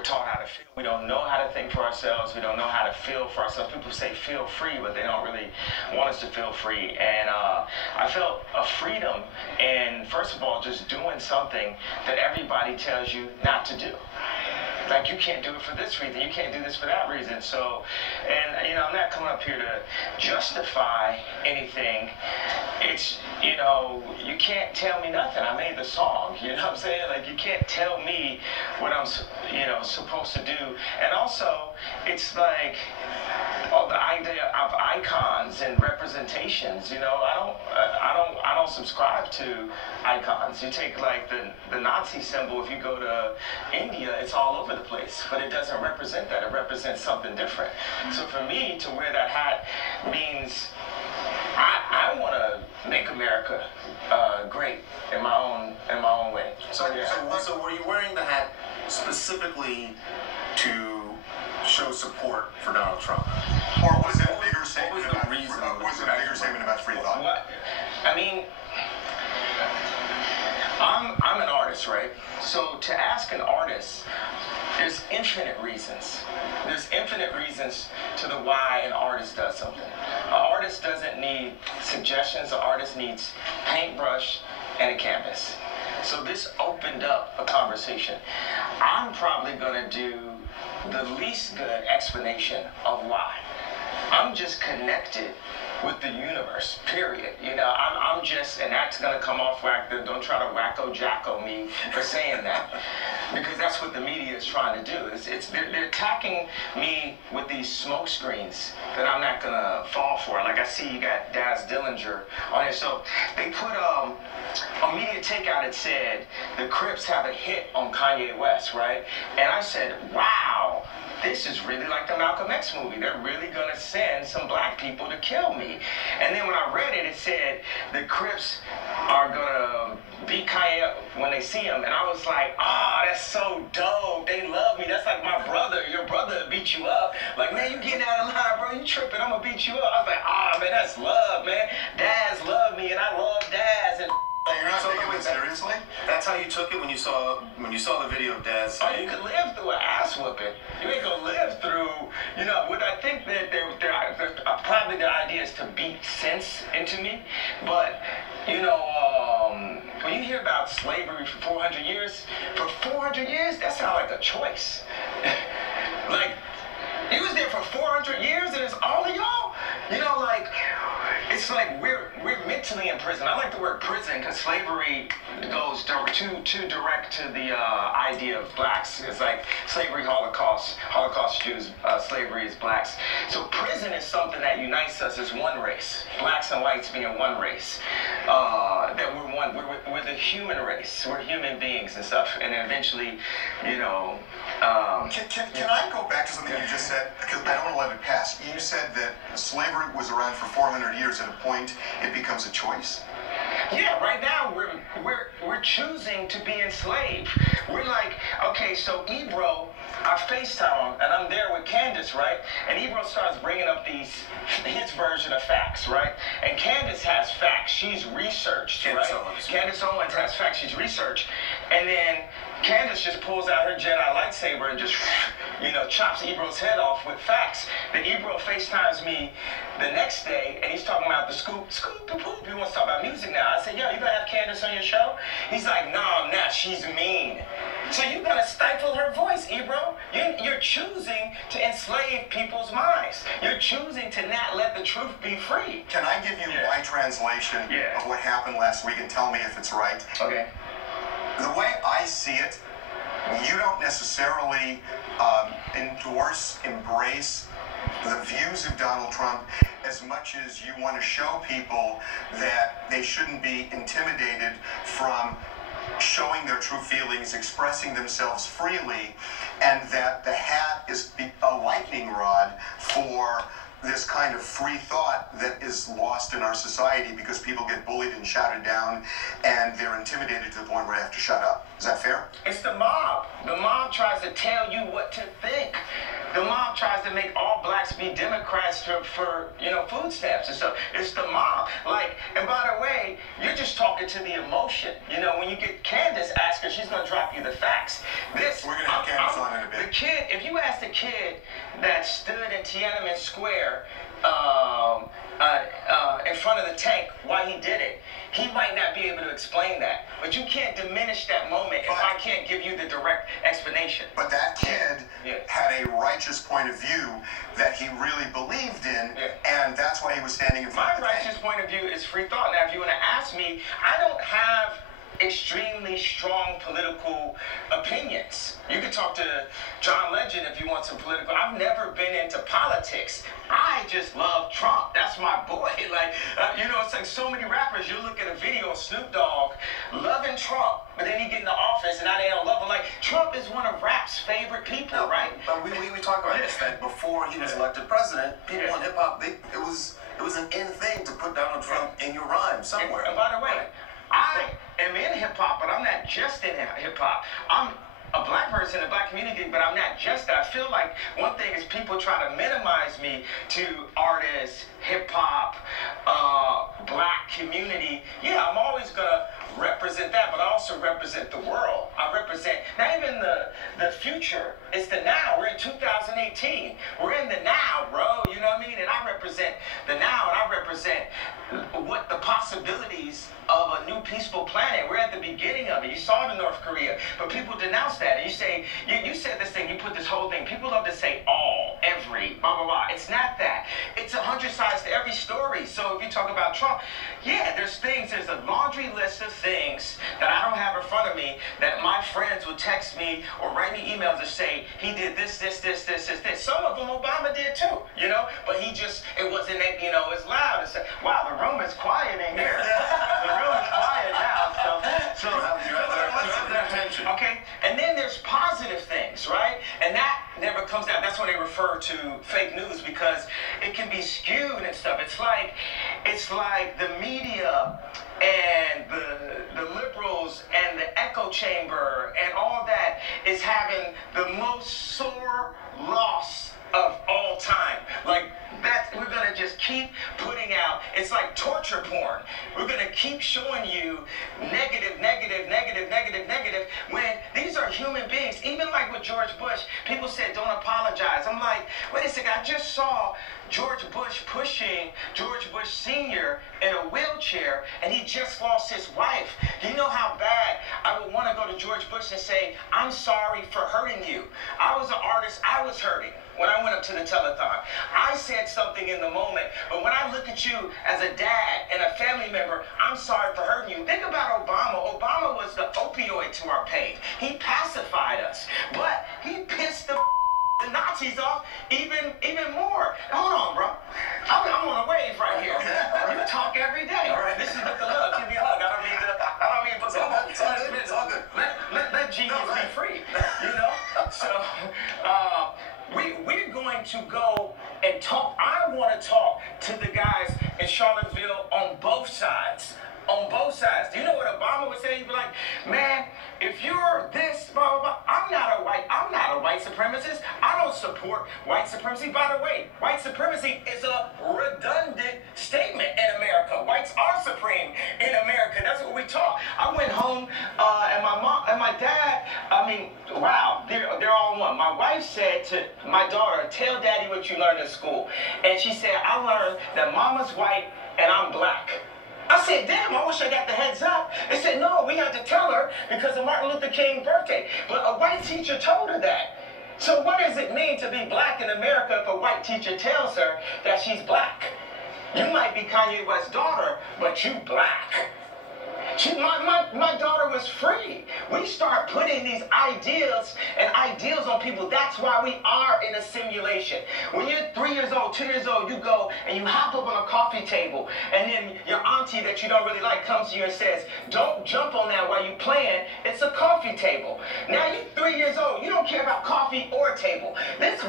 we're taught how to feel. We don't know how to think for ourselves. We don't know how to feel for ourselves. People say feel free, but they don't really want us to feel free. And I felt a freedom in, first of all, just doing something that everybody tells you not to do. Like, you can't do it for this reason, you can't do this for that reason. So, and, you know, I'm not coming up here to justify anything. It's, you know, you can't tell me nothing. I made the song, you know what I'm saying? Like, you can't tell me what I'm, you know, supposed to do. And also, it's like, oh, the idea of icons and representations, you know, I don't subscribe to icons. You take like the Nazi symbol, if you go to India, it's all over the place, but it doesn't represent that. It represents something different. So for me to wear that hat means I want to make America great in my own way. So were you wearing the hat specifically to show support for Donald Trump, or was it a bigger statement about free thought? What? I mean, I'm an artist, right? So to ask an artist, there's infinite reasons. There's infinite reasons to the why an artist does something. An artist doesn't need suggestions. An artist needs paintbrush and a canvas. So this opened up a conversation. I'm probably going to do the least good explanation of why. I'm just connected with the universe, period. You know, I'm just, and that's gonna come off whack. Don't try to wacko-jacko me for saying that, because that's what the media is trying to do. They're attacking me with these smoke screens that I'm not gonna fall for. Like, I see you got Daz Dillinger on it. So they put on Media Takeout, it said the Crips have a hit on Kanye West, right? And I said, wow, this is really like the Malcolm X movie. They're really gonna send some black people to kill me. And then when I read it, it said the Crips are gonna beat Kanye up when they see him. And I was like, that's so dope. They love me. That's like my brother. Your brother beat you up. Like, man, you getting out of line, bro. You tripping. I'm gonna beat you up. I was like, man, that's love, man. Daz love me, and I love Daz. And you're not taking it seriously? That's how you took it when you saw the video of Daz. Oh, you could live through an ass whooping. You ain't gonna live through, you know, what I think that probably the idea is to beat sense into me. But, you know, when you hear about slavery for 400 years, that sounds like a choice. Like, he was there for 400 years and it's all of y'all? You know, like, it's like we're mentally in prison. I like the word prison because slavery goes too direct to the idea of blacks. It's like slavery, Holocaust Jews, slavery is blacks. So prison is something that unites us as one race, blacks and whites being one race. That we're one. We're the human race. We're human beings and stuff. And then eventually, you know. Can I go back to something you just said? Because I don't want to let it pass. You said that slavery was around for 400 years. At a point, it becomes a choice. Yeah, right now we're choosing to be enslaved. We're like, okay, so Ebro, I FaceTime him, and I'm there with Candace, right? And Ebro starts bringing up his version of facts, right? And Candace has facts. She's researched, right? Candace Owens has facts. She's researched. And then Candace just pulls out her Jedi lightsaber and just, you know, chops Ebro's head off with facts. Then Ebro FaceTimes me the next day, and he's talking about the scoop, the poop. He wants to talk about music now. I said, yo, you gonna have Candace on your show? He's like, no, I'm not. She's mean. So you gotta stifle her voice, Ebro. You're choosing to enslave people's minds. You're choosing to not let the truth be free. Can I give you my translation of what happened last week and tell me if it's right? Okay. The way I see it, you don't necessarily embrace the views of Donald Trump as much as you want to show people that they shouldn't be intimidated from showing their true feelings, expressing themselves freely, and that the hat is a lightning rod for this kind of free thought that is lost in our society because people get bullied and shouted down and they're intimidated to the point where they have to shut up. Is that fair? It's the mob. The mob tries to tell you what to think. The mob tries to make all blacks be Democrats for you know, food stamps and stuff. It's the mob. Like, and by the way, you're just talking to the emotion. You know, when you get Candace, ask her, she's going to drop you the facts. We're going to have Candace on in a bit. kid, if you asked the kid that stood in Tiananmen Square in front of the tank why he did it, he might not be able to explain that. But you can't diminish that moment if I can't give you the direct explanation. But that kid had a righteous point of view that he really believed in, and that's why he was standing in front of the tank. My righteous point of view is free thought. Now, if you want to ask me, I don't have extremely strong political opinions. You can talk to John Legend if you want some political. I've never been into politics. I just love Trump. That's my boy. Like, it's like so many rappers. You look at a video of Snoop Dogg loving Trump, but then he get in the office and now they don't love him. Like, Trump is one of rap's favorite people, right? But we talk about this, that before he was elected president, people in hip hop, it was an in thing to put Donald Trump in your rhyme somewhere. And by the way, I am in hip-hop, but I'm not just in hip-hop. I'm a black person in the black community, but I'm not just that. I feel like one thing is people try to minimize me to artists, hip-hop, black community. Yeah, I'm always going to represent that, but I also represent the world. I represent not even the future. It's the now. We're in 2018. We're in the now, bro. You know what I mean? And I represent the now, and I represent what the possibilities of a new peaceful planet. We're at the beginning of it. You saw it in North Korea, but people denounce that. And you say, you said this thing, you put this whole thing. People love to say all, every, blah, blah, blah. It's not that. It's 100 sides to every story. So if you talk about Trump, yeah, there's a laundry list of things that I don't have in front of me that my friends would text me or write me emails and say, he did this. Some of them Obama did too, but it wasn't, it's loud. It's, wow, the room is quiet in here. The room is quiet now. So okay, and then there's positive things, right? And that never comes out. That's when they refer to fake news because it can be skewed and stuff. It's like the media and the liberals and the echo chamber and all that is having the most sore loss of all time. Like that, we're gonna just keep putting out. It's like torture porn. We're gonna keep showing you negative. When these are human beings. Even like with George Bush, people said don't apologize. I'm like, wait a second. I just saw George Bush pushing George Bush Sr. in a wheelchair, and he just lost his wife. Do you know how bad I would want to go to George Bush and say, I'm sorry for hurting you. I was an artist. I was hurting when I went up to the telethon. I said something in the moment, but when I look at you as a dad and a family member, I'm sorry for hurting you. Think about Obama. Obama was the opioid to our pain. He pacified us, but he pissed the Nazis off even more. Hold on, bro. I'm on a wave right here. You talk every day. All right. This is the love. Give me a hug. I don't mean to It's all good. Let Jesus be free. So we're going to go and talk. I want to talk to the guys in Charlottesville on both sides. On both sides. Do you know what Obama would say? He'd be like, man, if you're this, blah, blah, blah, I'm not a white supremacist. I don't support white supremacy. By the way, white supremacy is a redundant statement in America. Whites are supreme in America. That's what we taught. I went home and my mom and my dad, wow, they're all one. My wife said to my daughter, tell daddy what you learned in school. And she said, I learned that mama's white and I'm black. I said, damn, I wish I got the heads up. They said, no, we had to tell her because of Martin Luther King's birthday. But a white teacher told her that. So what does it mean to be black in America if a white teacher tells her that she's black? You might be Kanye West's daughter, but you black. My daughter was free. We start putting these ideals and ideals on people. That's why we are in a simulation. When you're 3 years old, 2 years old, you go and you hop up on a coffee table, and then your auntie that you don't really like comes to you and says, don't jump on that while you're playing. It's a coffee table. Now you're 3 years old. You don't care about coffee or a table. This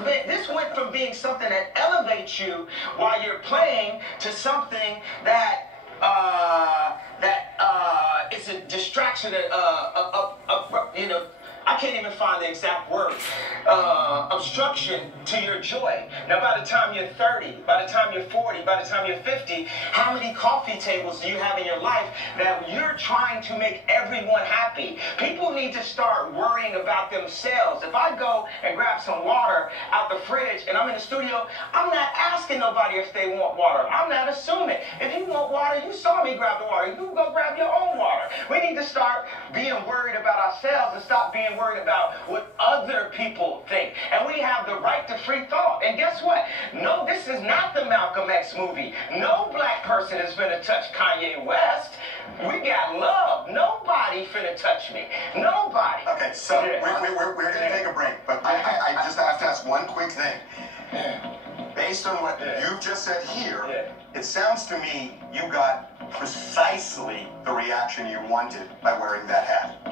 went from being something that elevates you while you're playing to something that it's a distraction. I can't even find the exact word. obstruction to your joy. Now, by the time you're 30, by the time you're 40, by the time you're 50, how many coffee tables do you have in your life that you're trying to make everyone happy? People need to start worrying about themselves. If I go and grab some water out the fridge and I'm in the studio, I'm not asking nobody if they want water. I'm not assuming. If you want water, you saw me grab the water. You go grab your own water. We need to start being worried about ourselves and stop being worried about what other people think. And we have the right to free thought. And guess what? No, this is not the Malcolm X movie. No black person is finna touch Kanye West. We got love. Nobody finna touch me. Nobody. Okay, so we're going to take a break, but I just have to ask one quick thing. Based on what you've just said here, it sounds to me you got precisely the reaction you wanted by wearing that hat.